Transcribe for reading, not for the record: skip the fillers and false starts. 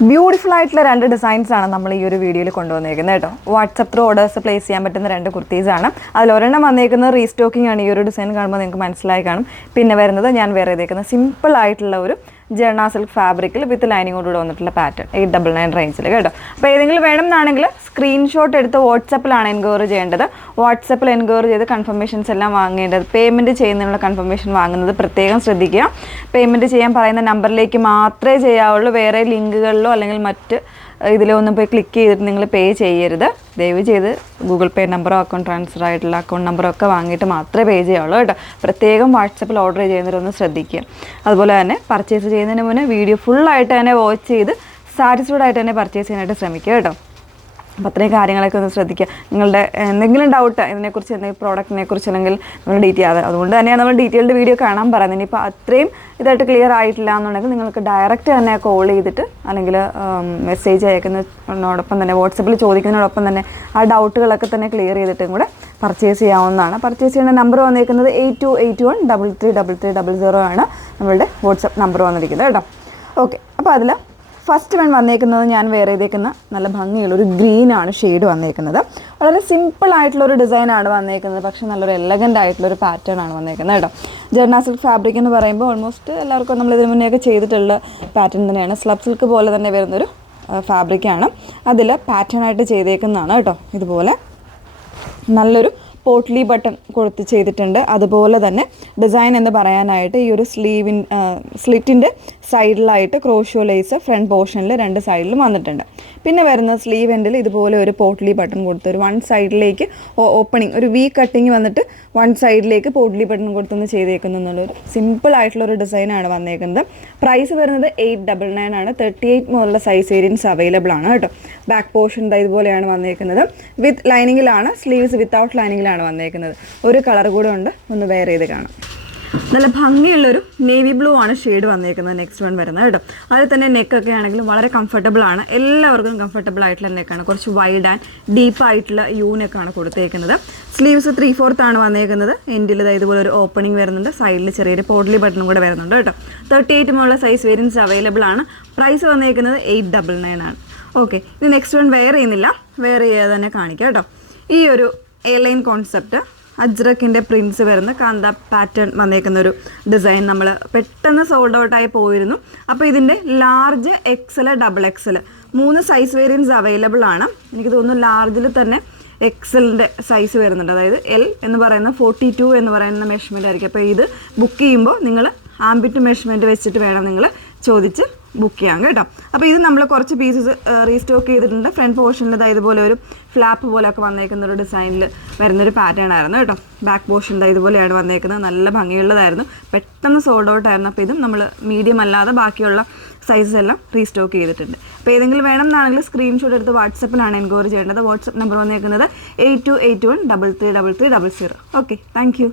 Beautiful ആയിട്ടുള്ള രണ്ട് designs ആണ് നമ്മൾ ഈ ഒരു വീഡിയോയിൽ കൊണ്ടുവന്നേക്കുന്നത് കേട്ടോ. വാട്സപ്പ് ത്രൂ ഓർഡേഴ്സ് പ്ലേസ് ചെയ്യാൻ പറ്റുന്ന രണ്ട് കുർത്തീസ് ആണ്. അതിൽ ഒരെണ്ണം വന്നേക്കുന്നത് റീസ്റ്റോക്കിംഗ് ആണ്. ഈ ഒരു ഡിസൈൻ കാണുമ്പോൾ നിങ്ങൾക്ക് മനസ്സിലായി കാണും. പിന്നെ വരുന്നത് ഞാൻ വേറെ ചെയ്തേക്കുന്നത് സിമ്പിൾ ആയിട്ടുള്ള ഒരു ജെർണ സിൽക്ക് ഫാബ്രിക്കിൽ വിത്ത് ലൈനിങ്ങോടുകൂടെ വന്നിട്ടുള്ള പാറ്റേൺ 899 റേഞ്ചിൽ കേട്ടോ. അപ്പോൾ ഏതെങ്കിലും വേണമെന്നാണെങ്കിൽ സ്ക്രീൻഷോട്ട് എടുത്ത് വാട്സപ്പിലാണ് എൻക്വയറി ചെയ്യേണ്ടത്. വാട്സപ്പിൽ എൻക്വയറി ചെയ്ത് കൺഫർമേഷൻസ് എല്ലാം വാങ്ങേണ്ടത്. പേയ്മെൻറ്റ് ചെയ്യുന്നതിനുള്ള കൺഫർമേഷൻ വാങ്ങുന്നത് പ്രത്യേകം ശ്രദ്ധിക്കുക. പേയ്മെൻറ്റ് ചെയ്യാൻ പറയുന്ന നമ്പറിലേക്ക് മാത്രമേ ചെയ്യാവുള്ളൂ. വേറെ ലിങ്കുകളിലോ അല്ലെങ്കിൽ മറ്റ് ഇതിലൊന്നും പോയി ക്ലിക്ക് ചെയ്തിട്ട് നിങ്ങൾ പേ ചെയ്യരുത്. ദയവ് ചെയ്ത് ഗൂഗിൾ പേ നമ്പറോ അക്കൗണ്ട് ട്രാൻസ്ഫർ ആയിട്ടുള്ള അക്കൗണ്ട് നമ്പറോ ഒക്കെ വാങ്ങിയിട്ട് മാത്രമേ പേ ചെയ്യാവുള്ളൂ കേട്ടോ. പ്രത്യേകം വാട്സപ്പിൽ ഓർഡർ ചെയ്യുന്നവരൊന്ന് ശ്രദ്ധിക്കുക. അതുപോലെ തന്നെ പർച്ചേസ് ചെയ്യുന്നതിന് മുന്നേ വീഡിയോ ഫുള്ളായിട്ട് തന്നെ വാച്ച് ചെയ്ത് സാറ്റിസ്ഫൈഡ് ആയിട്ട് തന്നെ പർച്ചേസ് ചെയ്യാനായിട്ട് ശ്രമിക്കുക കേട്ടോ. അപ്പോൾ അത്രയും കാര്യങ്ങളൊക്കെ ഒന്ന് ശ്രദ്ധിക്കുക. നിങ്ങളുടെ എന്തെങ്കിലും ഡൗട്ട് ഇതിനെക്കുറിച്ച് എന്തെങ്കിലും പ്രോഡക്റ്റിനെ കുറിച്ച് അല്ലെങ്കിൽ നമ്മൾ അതുകൊണ്ട് തന്നെയാണ് നമ്മൾ ഡീറ്റെയിൽഡ് വീഡിയോ കാണാൻ പറയുന്നത്. ഇനിയിപ്പോൾ അത്രയും ഇതായിട്ട് ക്ലിയർ ആയിട്ടില്ല എന്നുണ്ടെങ്കിൽ നിങ്ങൾക്ക് ഡയറക്റ്റ് തന്നെ കോൾ ചെയ്തിട്ട് അല്ലെങ്കിൽ മെസ്സേജ് അയക്കുന്നതിനോടൊപ്പം തന്നെ വാട്സപ്പിൽ ചോദിക്കുന്നതിനോടൊപ്പം തന്നെ ആ ഡൗട്ടുകളൊക്കെ തന്നെ ക്ലിയർ ചെയ്തിട്ടും കൂടെ പർച്ചേസ് ചെയ്യാവുന്നതാണ്. പർച്ചേസ് ചെയ്യുന്ന നമ്പർ വന്നിരിക്കുന്നത് 8281333300 ആണ് നമ്മളുടെ വാട്സപ്പ് നമ്പർ വന്നിരിക്കുന്നത് കേട്ടോ. ഓക്കെ, അപ്പോൾ അതിൽ ഫസ്റ്റ് വൺ വന്നേക്കുന്നത് ഞാൻ വേറെ ചെയ്തേക്കുന്ന നല്ല ഭംഗിയുള്ളൊരു ഗ്രീനാണ് ഷെയ്ഡ് വന്നേക്കുന്നത്. വളരെ സിമ്പിൾ ആയിട്ടുള്ളൊരു ഡിസൈനാണ് വന്നേക്കുന്നത്, പക്ഷേ നല്ലൊരു എലഗൻ്റ് ആയിട്ടുള്ളൊരു പാറ്റേൺ ആണ് വന്നേക്കുന്നത് കേട്ടോ. ജെർണ സിൽക്ക് ഫാബ്രിക് എന്ന് പറയുമ്പോൾ ഓൾമോസ്റ്റ് എല്ലാവർക്കും നമ്മൾ ഇതിന് മുന്നേ ഒക്കെ ചെയ്തിട്ടുള്ള പാറ്റേൺ തന്നെയാണ്. സ്ലബ് സിൽക്ക് പോലെ തന്നെ വരുന്നൊരു ഫാബ്രിക്കാണ്. അതിൽ പാറ്റേൺ ആയിട്ട് ചെയ്തേക്കുന്നതാണ് കേട്ടോ. ഇതുപോലെ നല്ലൊരു പോട്ട്ലി ബട്ടൺ കൊടുത്ത് ചെയ്തിട്ടുണ്ട്. അതുപോലെ തന്നെ ഡിസൈൻ എന്ന് പറയാനായിട്ട് ഈ ഒരു സ്ലിറ്റിൻ്റെ സൈഡിലായിട്ട് ക്രോഷോ ലേസ് ഫ്രണ്ട് പോർഷനിൽ രണ്ട് സൈഡിലും വന്നിട്ടുണ്ട്. പിന്നെ വരുന്ന സ്ലീവ് എൻഡിൽ ഇതുപോലെ ഒരു പോട്ട്ലി ബട്ടൺ കൊടുത്ത് ഒരു വൺ സൈഡിലേക്ക് ഓപ്പണിങ് ഒരു വി കട്ടിങ് വന്നിട്ട് വൺ സൈഡിലേക്ക് പോട്ട്ലി ബട്ടൺ കൊടുത്തൊന്ന് ചെയ്തേക്കുന്നു എന്നുള്ളൊരു സിമ്പിൾ ആയിട്ടുള്ളൊരു ഡിസൈനാണ് വന്നേക്കുന്നത്. പ്രൈസ് വരുന്നത് 899 ആണ്. 38 മുതലുള്ള സൈസ് വേരിയൻസ് അവൈലബിൾ ആണ് കേട്ടോ. ബാക്ക് പോർഷൻ ഇതുപോലെയാണ് വന്നേക്കുന്നത്. വിത്ത് ലൈനിങ്ങിലാണ്, സ്ലീവ്സ് വിത്തൗട്ട് ലൈനിങ്ങിലാണ് വന്നേക്കുന്നത്. ഒരു കളർ കൂടെ ഉണ്ട്, ഒന്ന് വെയർ ചെയ്ത് കാണാം. നല്ല ഭംഗിയുള്ളൊരു നേവി ബ്ലൂ ആണ് ഷെയ്ഡ് വന്നേക്കുന്നത്. നെക്സ്റ്റ് വൺ വരുന്നത് കേട്ടോ. അതിൽ തന്നെ നെക്കൊക്കെ ആണെങ്കിലും വളരെ കംഫർട്ടബിൾ ആണ്. എല്ലാവർക്കും കംഫർട്ടബിൾ ആയിട്ടുള്ള നെക്കാണ്. കുറച്ച് വൈഡ് ആൻഡ് ഡീപ്പായിട്ടുള്ള യൂ നെക്കാണ് കൊടുത്തേക്കുന്നത്. സ്ലീവ്സ് 3/4 ആണ് വന്നേക്കുന്നത്. എൻഡിൽ ഇതുപോലെ ഒരു ഓപ്പണിംഗ് വരുന്നുണ്ട്. സൈഡിൽ ചെറിയൊരു പോട്ട്ലി ബട്ടണും കൂടെ വരുന്നുണ്ട് കേട്ടോ. 38 മുതലുള്ള സൈസ് വേരിയൻസ് അവൈലബിൾ ആണ്. പ്രൈസ് വന്നേക്കുന്നത് 899 ആണ്. ഓക്കെ, ഇനി നെക്സ്റ്റ് വൺ വെയർ ചെയ്യുന്നില്ല, വെയർ ചെയ്യാതെ തന്നെ കാണിക്കാം കേട്ടോ. ഈ ഒരു എയർലൈൻ കോൺസെപ്റ്റ് അജ്രക്കിൻ്റെ പ്രിൻസ് വരുന്ന കാന്ത പാറ്റേൺ വന്നേക്കുന്ന ഒരു ഡിസൈൻ നമ്മൾ പെട്ടെന്ന് സോൾഡ് ഔട്ടായി പോയിരുന്നു. അപ്പോൾ ഇതിൻ്റെ large XL XXL 3 size variance available ആണ്. എനിക്ക് തോന്നുന്നു ലാർജിൽ തന്നെ XLൻ്റെ സൈസ് വരുന്നുണ്ട്. അതായത് L എന്ന് പറയുന്ന 42 എന്ന് പറയുന്ന മെഷർമെൻ്റ് ആയിരിക്കും. അപ്പോൾ ഇത് ബുക്ക് ചെയ്യുമ്പോൾ നിങ്ങൾ ആംബിറ്റ് മെഷർമെൻറ്റ് വെച്ചിട്ട് വേണം നിങ്ങൾ ചോദിച്ച് ബുക്ക് ചെയ്യാം കേട്ടോ. അപ്പോൾ ഇത് നമ്മൾ കുറച്ച് പീസസ് റീസ്റ്റോക്ക് ചെയ്തിട്ടുണ്ട്. ഫ്രണ്ട് പോർഷനിൽ ഇതുപോലെ ഒരു ഫ്ലാപ്പ് പോലെയൊക്കെ വന്നേക്കുന്ന ഒരു ഡിസൈനിൽ വരുന്നൊരു പാറ്റേൺ ആയിരുന്നു കേട്ടോ. ബാക്ക് പോർഷൻ ഇതുപോലെയാണ് വന്നേക്കുന്നത്. നല്ല ഭംഗിയുള്ളതായിരുന്നു. പെട്ടെന്ന് സോൾഡ് ഔട്ട് ആയിരുന്നു. അപ്പോൾ ഇതും നമ്മൾ മീഡിയം അല്ലാതെ ബാക്കിയുള്ള സൈസസ് എല്ലാം റീസ്റ്റോക്ക് ചെയ്തിട്ടുണ്ട്. അപ്പോൾ ഏതെങ്കിലും വേണമെന്നാണെങ്കിൽ സ്ക്രീൻഷോട്ട് എടുത്ത് വാട്സപ്പിലാണ് എൻക്വയറി ചെയ്യേണ്ടത്. വാട്സപ്പ് നമ്പർ വന്നേക്കുന്നത് 8281333300. Okay, thank you.